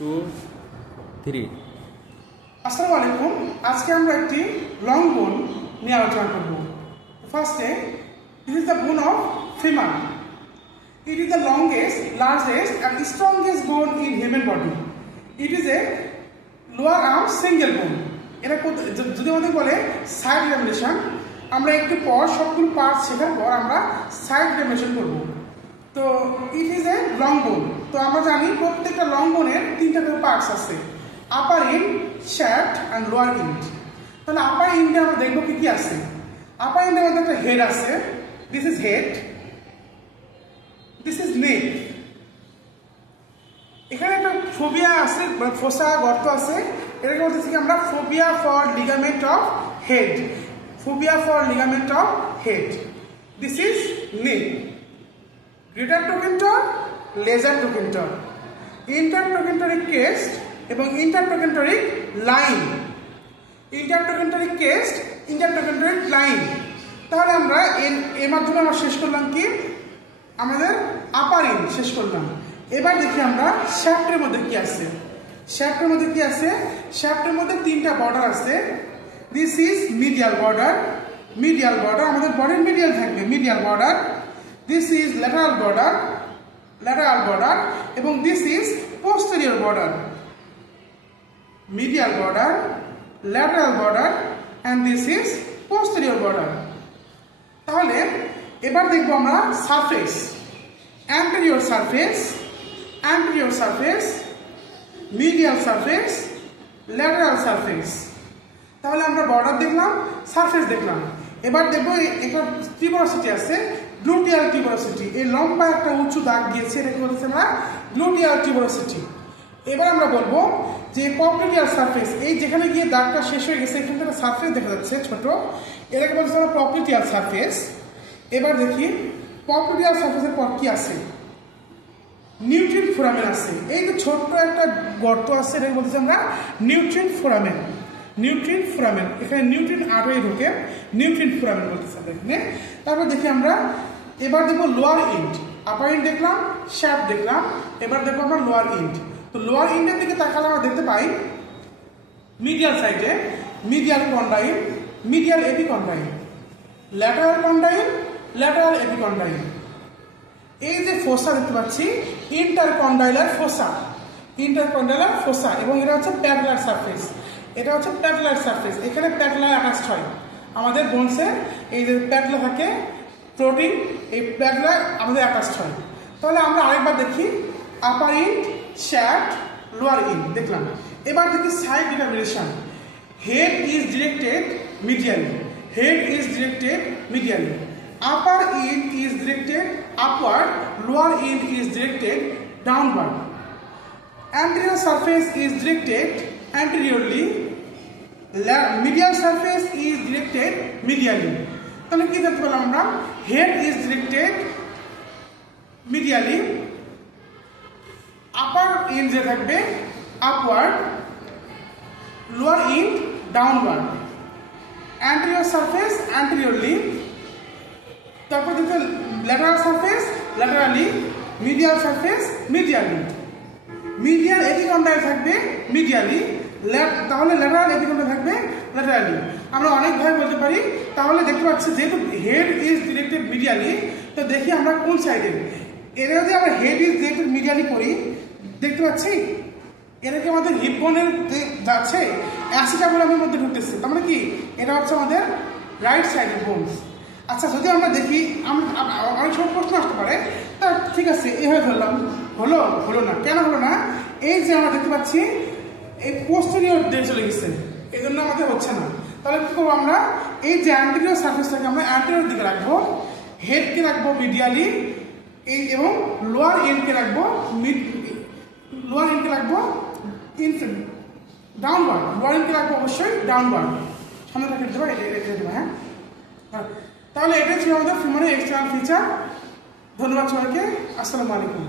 2, 3 আসসালামু আলাইকুম। আজকে আমরা একটি লং বোন নিয়ে আলোচনা করব। ফার্স্টে, this is the bone of femur. It is the longest, largest and strongest bone in human body. It is a lower arm single bone. এটা যদি আমাদের বলে সাইড ডেফিনেশন, আমরা একটু পর সবগুলো পার্ট শেখার পর আমরা সাইড ডেফিনেশন করব। তো ইট ইজ এ লং বোন। তো আমরা জানি প্রত্যেকটা লং বোনের তিনটা করে পার্টস আছে, upper end, shaft and lower end. তাহলে আপার ইন্ডে আমরা দেখবো কি কি আছে। আপার ইন্ডে আমাদের একটা হেড আছে, this is head, this is neck. এখানে একটা ফোবিয়া আছে, ফোসা গর্ত আছে, এটাকে বলতেছি কি আমরা fovea for ligament of head, fovea for ligament of head. This is neck. Greater trochanter, lesser trochanter, intertrochanteric crest এবং intertrochanteric line. Intertrochanteric crest, intertrochanteric line. তাহলে আমরা এর মাধ্যমে আমরা শেষ করলাম কি আমাদের আপার ইন্ড শেষ করলাম। এবার দেখি আমরা শ্যাফটের মধ্যে কি আছে। শ্যাফটের মধ্যে কি আছে? শ্যাফটের মধ্যে তিনটা বর্ডার আছে। This is medial border, medial border আমাদের বডির মিডিয়াল থাকবে, medial border. This is lateral border, lateral border, এবং this is posterior border. Medial border, lateral border and this is posterior border. তাহলে এবার দেখবো আমরা surface, anterior surface, anterior surface, medial surface, lateral surface। তাহলে আমরা border দেখলাম, surface দেখলাম। এবার দেখবো একটা টিউবারসিটি আছে, গ্লুটিয়াল টিউবারসিটি। এই লম্বা একটা উঁচু দাগ গিয়েছে, এটাকে বলতেছি আমরা গ্লুটিয়াল টিউবারসিটি। এবার আমরা বলবো যে পপলিটিয়াল সারফেস, এই যেখানে গিয়ে দাগটা শেষ হয়ে গেছে এখান থেকে সারফেস দেখা যাচ্ছে ছোট, এটাকে বলতেছি আমরা পপলিটিয়াল সারফেস। এবার দেখি পপলিটিয়াল সারফেসের পর কি আছে। নিউট্রিন ফোরামেন আছে, এই যে ছোট্ট একটা গর্ত আছে, এটাকে বলতেছি আমরা নিউট্রিন ফোরামেন। নিউট্রিন ফোরামেন, এখানে নিউট্রিন আটয়ে ঢোকে, নিউট্রিন ফোরামেন বলতেছে এখানে। তারপর দেখি আমরা এবার দেখবো লোয়ার ইন্ড। আপার ইন্ড দেখলাম, শ্যাফট দেখলাম, এবার দেখবো আমরা লোয়ার ইন্ড। তো লোয়ার ইন্ডের দিকে তাকালে আমরা দেখতে পাই মিডিয়াল সাইডে medial condyle, medial epicondyle, lateral condyle, lateral epicondyle. এই যে ফোসা দেখতে পাচ্ছি ইন্টারকন্ডাইলার ফোসা, ইন্টারকন্ডাইলার ফোসা, এবং এটা হচ্ছে প্যাটেলার সারফেস, এটা হচ্ছে প্যাটেলার সারফেস। এখানে প্যাটেলার অ্যাটাচড হয় আমাদের বোনসে, এই যে প্যাটেলা থাকে প্রোটিন, এই প্যাটেলা আমাদের অ্যাটাচড হয়। তাহলে আমরা আরেকবার দেখি আপার ইন্ড, শ্যাফট, লোয়ার ইন্ড দেখলাম। এবার দেখি side determination. Head is directed medially, head is directed medially, upper end is directed upward, lower end is directed downward, anterior surface is directed anteriorly, medial surface is directed medially। তাহলে কি দেখতে পেলাম আমরা? head is directed medially, upper end যে থাকবে upward, lower end downward, anterior surface anteriorly, তারপর দেখতে lateral surface laterally, medial surface medially, medial epicondyl থাকবে medially, তাহলে lateral epicondyl থাকবে laterally। আমরা অনেকভাবে বলতে পারি। তাহলে দেখতে পাচ্ছি যেহেতু হেড ইজ ডিরেক্টেড মিডিয়ালি, তো দেখি আমরা কোন সাইডে। এটা যদি আমরা হেড ইজ ডিরেক্টেড মিডিয়ালি করি, দেখতে পাচ্ছি এটা কি আমাদের হিপ বোনের যাচ্ছে, অ্যাসিটাবুলামের মধ্যে ঢুকতেছে, তার মানে কি এটা হচ্ছে আমাদের রাইট সাইডের বোনস। আচ্ছা, যদি আমরা দেখি অনেক সময় প্রশ্ন আসতে পারে, তা ঠিক আছে এইভাবে ধরলাম, হলো হলো না, কেন হলো না? এই যে আমরা দেখতে পাচ্ছি এই পোস্টেরিয়র দিয়ে চলে গেছে, এই জন্য আমাদের হচ্ছে না। তাহলে কি করবো আমরা? এই যে অ্যান্টেরিয়র সারফেসটাকে আমরা অ্যান্টেরিয়র দিকে রাখবো, হেডকে রাখবো মিডিয়ালি, এই এবং লোয়ার এন্ডকে রাখবো লোয়ার এন্ডকে রাখবো ডাউনওয়ার্ড, লোয়ার এন্ডকে রাখবো অবশ্যই ডাউনওয়ার্ড। সামনে রাখে দেবো, এটা দেবো। হ্যাঁ, তাহলে এটাই ছিল আমাদের ফিমারের এক্সটার্নাল ফিচার। ধন্যবাদ সবাইকে, আসসালামু আলাইকুম।